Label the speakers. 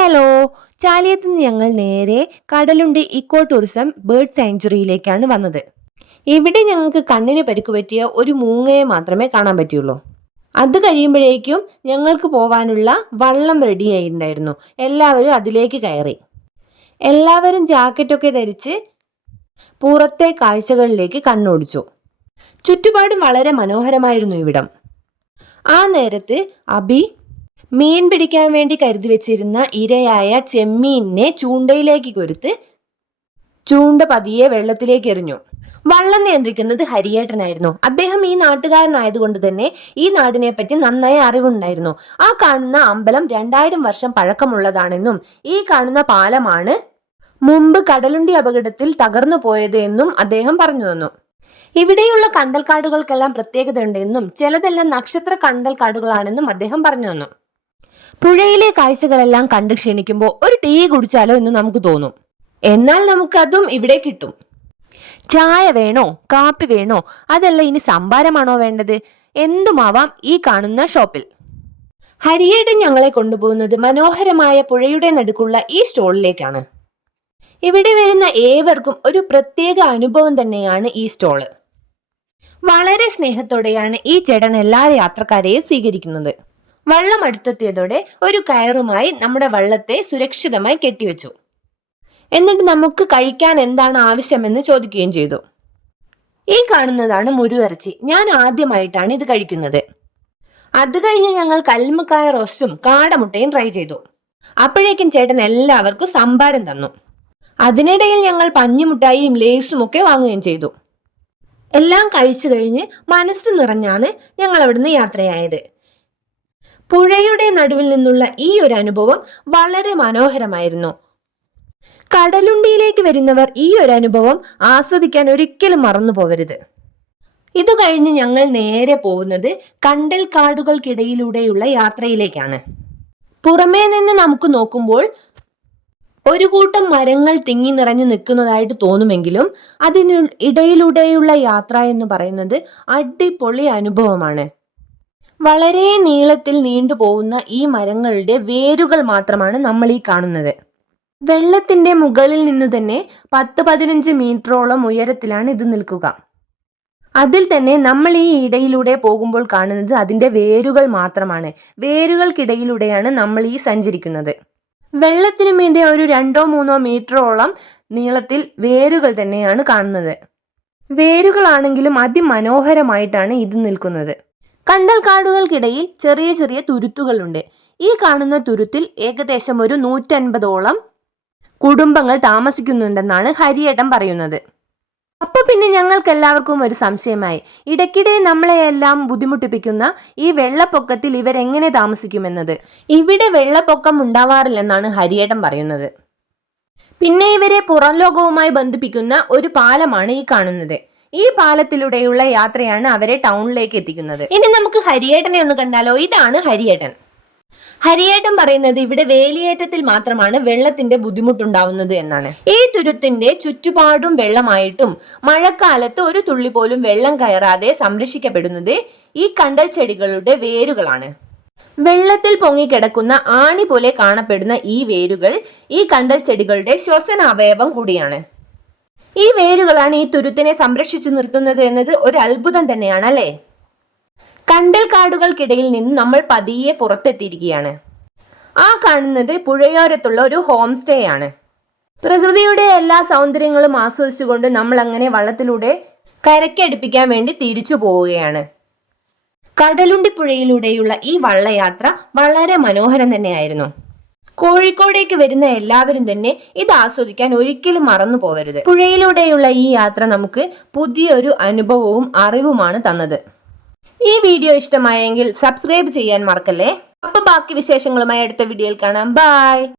Speaker 1: Hello ചാലിയത്ത് നിന്ന് ഞങ്ങൾ നേരെ കടലുണ്ടി ഇക്കോ ടൂറിസം ബേർഡ് സാങ്ച്വറിയിലേക്കാണ് വന്നത്. ഇവിടെ ഞങ്ങൾക്ക് കണ്ണിന് പരിക്ക് പറ്റിയ ഒരു മൂങ്ങയെ മാത്രമേ കാണാൻ പറ്റിയുള്ളൂ. അത് കഴിയുമ്പോഴേക്കും ഞങ്ങൾക്ക് പോവാനുള്ള വള്ളം റെഡിയായിട്ടുണ്ടായിരുന്നു എല്ലാവരും അതിലേക്ക് കയറി. എല്ലാവരും ജാക്കറ്റൊക്കെ ധരിച്ച് പുറത്തെ കാഴ്ചകളിലേക്ക് കണ്ണോടിച്ചു. ചുറ്റുപാടും വളരെ മനോഹരമായിരുന്നു ഇവിടം. ആ നേരത്ത് അബി മീൻ പിടിക്കാൻ വേണ്ടി കരുതി വെച്ചിരുന്ന ഇരയായ ചെമ്മീനിനെ ചൂണ്ടയിലേക്ക് കൊരുത്ത് ചൂണ്ട പതിയെ വെള്ളത്തിലേക്ക് എറിഞ്ഞു. വള്ളം നിയന്ത്രിക്കുന്നത് ഹരിയേട്ടനായിരുന്നു. അദ്ദേഹം ഈ നാട്ടുകാരനായതുകൊണ്ട് തന്നെ ഈ നാടിനെ പറ്റി നന്നായി അറിവുണ്ടായിരുന്നു. ആ കാണുന്ന അമ്പലം രണ്ടായിരം വർഷം പഴക്കമുള്ളതാണെന്നും ഈ കാണുന്ന പാലമാണ് മുമ്പ് കടലുണ്ടി അപകടത്തിൽ തകർന്നു പോയത് എന്നും അദ്ദേഹം പറഞ്ഞു തന്നു. ഇവിടെയുള്ള കണ്ടൽക്കാടുകൾക്കെല്ലാം പ്രത്യേകത ഉണ്ടെന്നും ചിലതെല്ലാം നക്ഷത്ര കണ്ടൽക്കാടുകളാണെന്നും അദ്ദേഹം പറഞ്ഞു തന്നു. പുഴയിലെ കാഴ്ചകളെല്ലാം കണ്ട് ക്ഷണിക്കുമ്പോൾ ഒരു ടീ കുടിച്ചാലോ എന്ന് നമുക്ക് തോന്നും. എന്നാൽ നമുക്കതും ഇവിടെ കിട്ടും. ചായ വേണോ? കാപ്പി വേണോ? അതല്ല ഇനി സംഭാരമാണോ വേണ്ടത്? എന്തുമാവാം ഈ കാണുന്ന ഷോപ്പിൽ. ഹരിയേട്ടൻ ഞങ്ങളെ കൊണ്ടുപോകുന്നത് മനോഹരമായ പുഴയുടെ നടുക്കുള്ള ഈ സ്റ്റോളിലേക്കാണ്. ഇവിടെ വരുന്ന ഏവർക്കും ഒരു പ്രത്യേക അനുഭവം തന്നെയാണ് ഈ സ്റ്റോൾ. വളരെ സ്നേഹത്തോടെയാണ് ഈ ചേട്ടൻ എല്ലാ യാത്രക്കാരെയും സ്വീകരിക്കുന്നത്. വള്ളം അടുത്തെത്തിയതോടെ ഒരു കയറുമായി നമ്മുടെ വള്ളത്തെ സുരക്ഷിതമായി കെട്ടിവെച്ചു. എന്നിട്ട് നമുക്ക് കഴിക്കാൻ എന്താണ് ആവശ്യമെന്ന് ചോദിക്കുകയും ചെയ്തു. ഈ കാണുന്നതാണ് മുരുവിറച്ചി ഞാൻ ആദ്യമായിട്ടാണ് ഇത് കഴിക്കുന്നത്. അത് കഴിഞ്ഞ് ഞങ്ങൾ കല്ലുമുക്കായ റോസ്റ്റും കാടമുട്ടയും ട്രൈ ചെയ്തു. അപ്പോഴേക്കും ചേട്ടൻ എല്ലാവർക്കും സംഭാരം തന്നു. അതിനിടയിൽ ഞങ്ങൾ പഞ്ഞിമുട്ടായിയും ലേസും ഒക്കെ വാങ്ങുകയും ചെയ്തു. എല്ലാം കഴിച്ചു കഴിഞ്ഞ് മനസ്സ് നിറഞ്ഞാണ് ഞങ്ങൾ അവിടുന്ന് യാത്രയായത്. പുഴയുടെ നടുവിൽ നിന്നുള്ള ഈ ഒരു അനുഭവം വളരെ മനോഹരമായിരുന്നു. കടലുണ്ടിയിലേക്ക് വരുന്നവർ ഈ ഒരു അനുഭവം ആസ്വദിക്കാൻ ഒരിക്കലും മറന്നു പോകരുത് ഇത് കഴിഞ്ഞ് ഞങ്ങൾ നേരെ പോകുന്നത് കണ്ടൽ കാടുകൾക്കിടയിലൂടെയുള്ള യാത്രയിലേക്കാണ്. പുറമേ നിന്ന് നമുക്ക് നോക്കുമ്പോൾ ഒരു കൂട്ടം മരങ്ങൾ തിങ്ങി നിറഞ്ഞു നിൽക്കുന്നതായിട്ട് തോന്നുമെങ്കിലും അതിന് ഇടയിലൂടെയുള്ള യാത്ര എന്ന് പറയുന്നത് അടിപൊളി അനുഭവമാണ്. വളരെ നീളത്തിൽ നീണ്ടുപോകുന്ന ഈ മരങ്ങളുടെ വേരുകൾ മാത്രമാണ് നമ്മൾ ഈ കാണുന്നത്. വെള്ളത്തിന്റെ മുകളിൽ നിന്നു തന്നെ പത്ത് പതിനഞ്ച് മീറ്ററോളം ഉയരത്തിലാണ് ഇത് നിൽക്കുക. അതിൽ തന്നെ നമ്മൾ ഈ ഇടയിലൂടെ പോകുമ്പോൾ കാണുന്നത് അതിന്റെ വേരുകൾ മാത്രമാണ്. വേരുകൾക്കിടയിലൂടെയാണ് നമ്മൾ ഈ സഞ്ചരിക്കുന്നത്. വെള്ളത്തിനു മീതെ ഒരു രണ്ടോ മൂന്നോ മീറ്ററോളം നീളത്തിൽ വേരുകൾ തന്നെയാണ് കാണുന്നത്. വേരുകളാണെങ്കിലും അതിമനോഹരമായിട്ടാണ് ഇത് നിൽക്കുന്നത്. കണ്ടൽ കാടുകൾക്കിടയിൽ ചെറിയ ചെറിയ തുരുത്തുകളുണ്ട്. ഈ കാണുന്ന തുരുത്തിൽ ഏകദേശം ഒരു നൂറ്റൻപതോളം കുടുംബങ്ങൾ താമസിക്കുന്നുണ്ടെന്നാണ് ഹരിയേട്ടൻ പറയുന്നത്. അപ്പൊ പിന്നെ ഞങ്ങൾക്ക് എല്ലാവർക്കും ഒരു സംശയമായി. ഇടയ്ക്കിടെ നമ്മളെയെല്ലാം ബുദ്ധിമുട്ടിപ്പിക്കുന്ന ഈ വെള്ളപ്പൊക്കത്തിൽ ഇവരെങ്ങനെ താമസിക്കുമെന്നത്? ഇവിടെ വെള്ളപ്പൊക്കം ഉണ്ടാവാറില്ലെന്നാണ് ഹരിയേട്ടൻ പറയുന്നത്. പിന്നെ ഇവരെ പുറം ലോകവുമായി ബന്ധിപ്പിക്കുന്ന ഒരു പാലമാണ് ഈ കാണുന്നത്. ഈ പാലത്തിലൂടെയുള്ള യാത്രയാണ് അവരെ ടൗണിലേക്ക് എത്തിക്കുന്നത്. ഇനി നമുക്ക് ഹരിയേട്ടനെ ഒന്ന് കണ്ടാലോ? ഇതാണ് ഹരിയേട്ടൻ. ഹരിയേട്ടൻ പറയുന്നത് ഇവിടെ വേലിയേറ്റത്തിൽ മാത്രമാണ് വെള്ളത്തിന്റെ ബുദ്ധിമുട്ടുണ്ടാവുന്നത് എന്നാണ്. ഈ തുരുത്തിന്റെ ചുറ്റുപാടും വെള്ളമായിട്ടും മഴക്കാലത്ത് ഒരു തുള്ളി പോലും വെള്ളം കയറാതെ സംരക്ഷിക്കപ്പെടുന്നത് ഈ കണ്ടൽ ചെടികളുടെ വേരുകളാണ്. വെള്ളത്തിൽ പൊങ്ങിക്കിടക്കുന്ന ആണി പോലെ കാണപ്പെടുന്ന ഈ വേരുകൾ ഈ കണ്ടൽ ചെടികളുടെ ശ്വസനാവയവം കൂടിയാണ്. ഈ വേരുകളാണ് ഈ തുരുത്തിനെ സംരക്ഷിച്ചു നിർത്തുന്നത് എന്നത് ഒരു അത്ഭുതം തന്നെയാണ് അല്ലേ? കണ്ടൽ കാടുകൾക്കിടയിൽ നിന്ന് നമ്മൾ പതിയെ പുറത്തെത്തിയിരിക്കുകയാണ്. ആ കാണുന്നത് പുഴയോരത്തുള്ള ഒരു ഹോം സ്റ്റേ ആണ് പ്രകൃതിയുടെ എല്ലാ സൗന്ദര്യങ്ങളും ആസ്വദിച്ചുകൊണ്ട് നമ്മൾ അങ്ങനെ വള്ളത്തിലൂടെ കരക്കടുപ്പിക്കാൻ വേണ്ടി തിരിച്ചു പോവുകയാണ്. കടലുണ്ടി പുഴയിലൂടെയുള്ള ഈ വള്ളയാത്ര വളരെ മനോഹരം തന്നെയായിരുന്നു. കോഴിക്കോടേക്ക് വരുന്ന എല്ലാവരും തന്നെ ഇത് ആസ്വദിക്കാൻ ഒരിക്കലും മറന്നു പോകരുത് പുഴയിലൂടെയുള്ള ഈ യാത്ര നമുക്ക് പുതിയൊരു അനുഭവവും അറിവുമാണ് തന്നത്. ഈ വീഡിയോ ഇഷ്ടമായെങ്കിൽ സബ്സ്ക്രൈബ് ചെയ്യാൻ മറക്കല്ലേ? അപ്പൊ ബാക്കി വിശേഷങ്ങളുമായി അടുത്ത വീഡിയോയിൽ കാണാം. ബൈ!